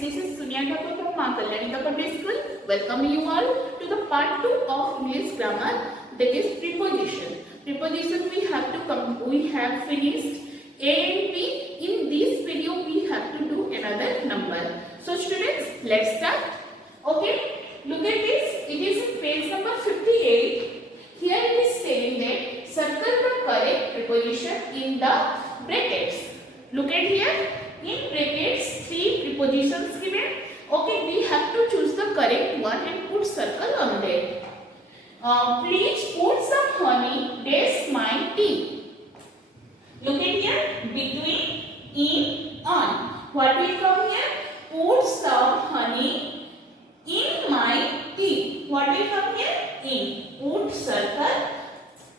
this is Sunya Thakur from Ma Kalyanika Public School. Welcome you all to the part 2 of English grammar, that is preposition. Preposition we have finished A and P. In this video we have to do another number. So students, let's start. Okay, look at this. It is page number 58. Here it is saying that circle the correct preposition in the brackets. Look at here. In brackets, 3 prepositions given. Okay, we have to choose the correct one and put circle on that. Please put some honey, dash my tea. Look at here, between, in, on. What will come here? Put some honey in my tea. What will come here? In. Put circle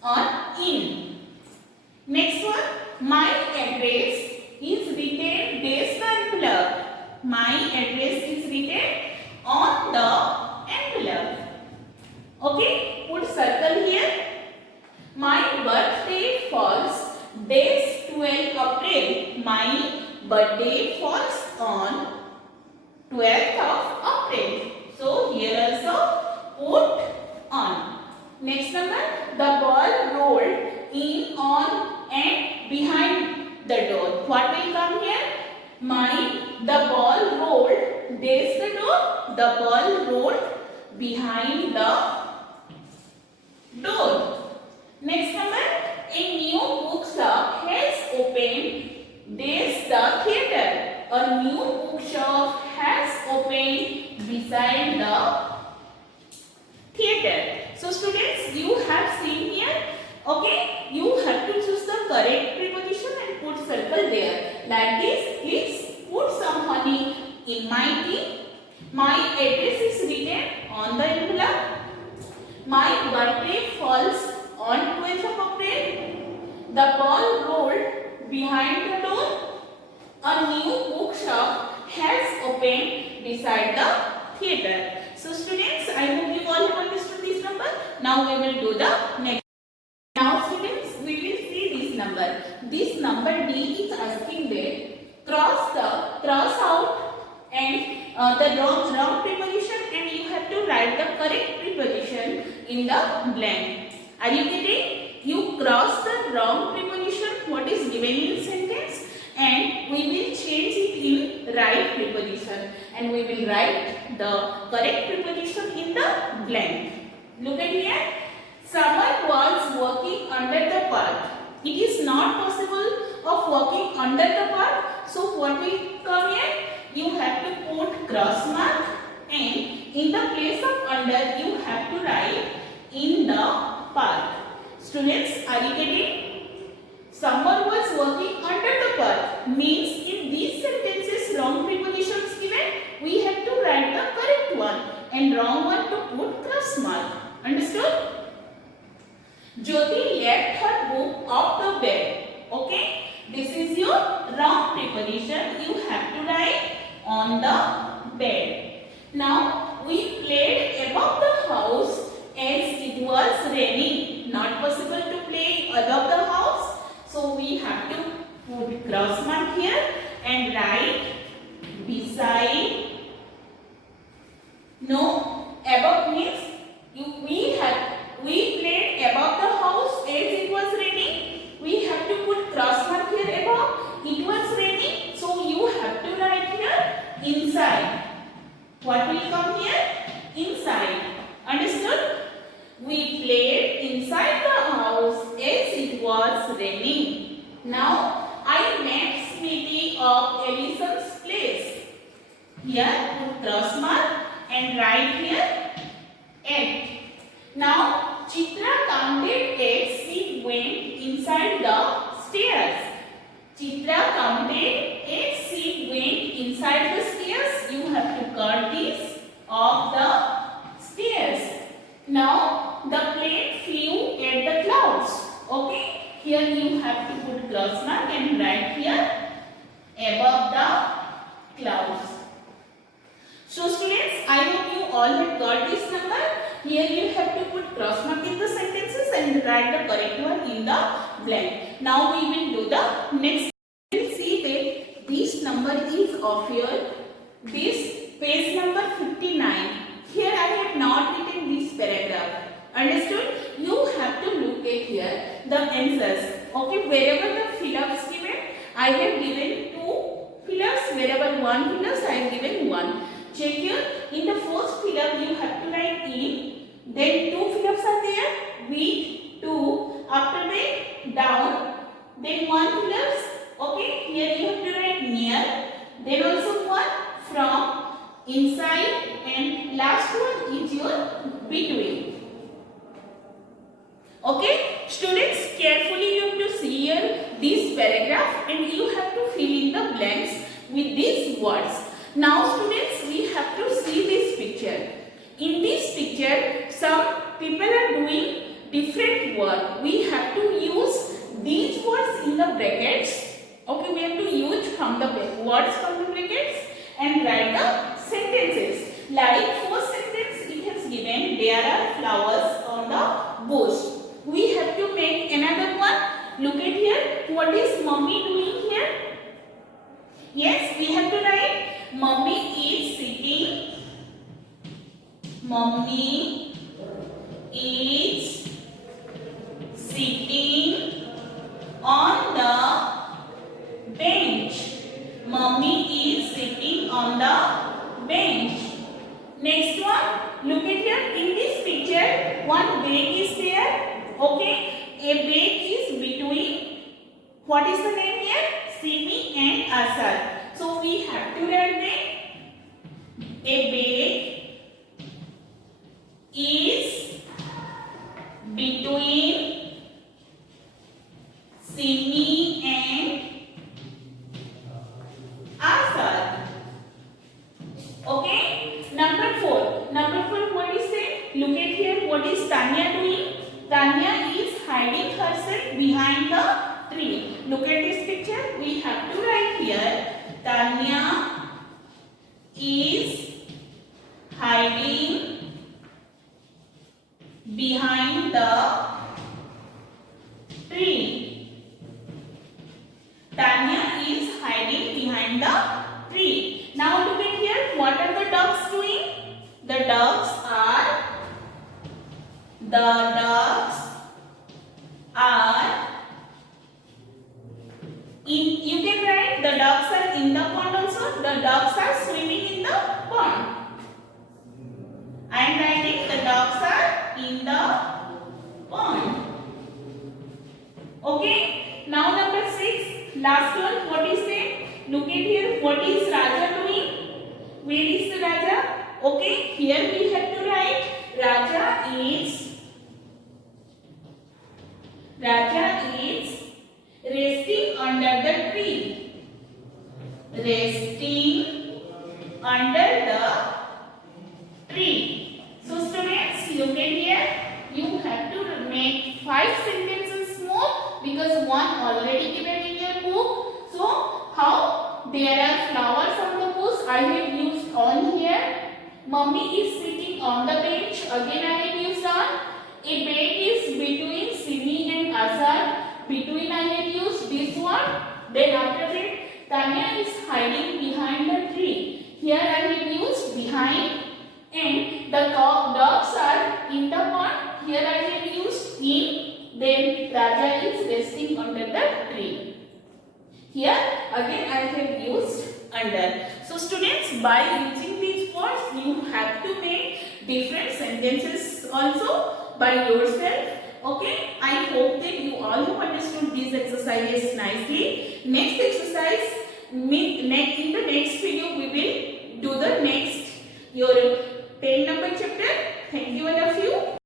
on in. Next one, my address is written dash the envelope. My address is written on the envelope. Okay, put circle here. My birthday falls dash 12 April. My birthday falls on 12th of April. So here also put on. Next number, the ball rolled in, on and behind the door. What will come here? The ball rolled dash the door. The ball rolled behind the door. Next number, a new bookshop has opened dash the theatre. A new bookshop has opened beside the theatre. So students, you have seen here. Okay, you have to choose the correct preposition and put circle there. Like this, please put some honey in my tea. My address is written on the envelope. My birthday falls on 12th of April. The ball rolled behind the door. A new bookshop has opened beside the theatre. So students, I hope you all have understood this number. Now we will do the next. Now students, we will see this number. This number D is asking that cross out and the wrong preposition, and you have to write the correct preposition in the blank. Are you getting? You cross the wrong preposition, what is given in sentence, and we will change it in right preposition, and we will write the correct preposition in the blank. Look at here. Someone was walking under the path. It is not possible of walking under the path. So what will come here? You have to put cross mark, and in the place of under you have to write in the path. Students, are you getting? Someone was walking under the path means in these sentences wrong prepositions given, we have to write the correct one and wrong one to put cross mark. Understood? Jyoti left her book off the bed. Okay? This is your wrong preposition. You have to write on the bed. Now, we played above the house as it was raining. Not possible to play above the house. So, we have to put cross mark here and write beside. No, above means we played above the house as it was raining. We have to put cross mark here above. It was raining, so you have to write here inside. What will come here? Inside. Understood? We played inside the house as it was raining. Now I met Smithy of Allison's place. Here put cross mark and write here at. Now, Chitra counted as she went inside the stairs. Chitra counted as she went inside the stairs. You have to cut this of the stairs. Now, the plane flew at the clouds. Okay, here you have to put cross mark and write here above the clouds. So students, I hope you all have got this number. Here you have to put cross mark in the sentences and write the correct one in the blank. Now we will do the next. We will see that this number is of your this page number 59. Here I have not written this paragraph. Understood? You have to look at here the answers. Okay, wherever the fill-ups given, I have given 2 fill-ups. Wherever 1 fill-ups, I have given 1. Check here. In the first fill-up, you have to write in. Then 2 fill-ups are there with 2. After that, down. Then 1 fill-ups. Okay, here you have to write near. Then also 1 from, inside, and last one is your between. Okay, students, carefully you have to see here this paragraph and you have to fill in the blanks with these words. Now students, we have to see this picture. In this picture, some people are doing different work. We have to use these words in the brackets. Okay, we have to use from the words from the brackets and write the sentences. Like first sentence it has given, there are flowers on the bush. We have to make another one. Look at here. What is mommy doing here? Yes, we have to write mommy is sitting. Mommy is sitting on the bench. Mommy is sitting on the bench. Next one, look at here. In this picture, one bag is there. Okay, a bag is between, what is the name here? Simi and Asad. So we have to write that a bag is between Simi and Asad. Okay, number 4. Number 4, what is it? Look at here. What is Tanya doing? Tanya is hiding herself behind the tree. Look at this picture. We have to write here. Tanya is hiding behind the tree. Tanya is hiding behind the tree. Now look at here. What are the ducks doing? The ducks are in, you can write the ducks are in the pond also. The ducks are swimming in the pond. I am writing the ducks are in the pond. Okay. Now number 6. Last one. What is it? Look at here. What is Raja doing? Where is the Raja? Okay. Here we have to write Raja is resting under the tree. Resting under the tree. So students, look at here. You have to make 5 sentences more because one already given in your book. So how there are flowers on the bush, I have used on here. Mummy is sitting on the bench. Again I have used on. A bag is between Simi and Azad. Between I have used this one. Then after that, Tanya is hiding behind the tree. Here I have used behind. And the dogs are in the pond. Here I have used in. Then Raja is resting under the tree. Here again I have used under. So students, by using these words, you have to make different sentences also by yourself. Okay, I hope that you all have understood these exercises nicely. Next exercise, in the next video we will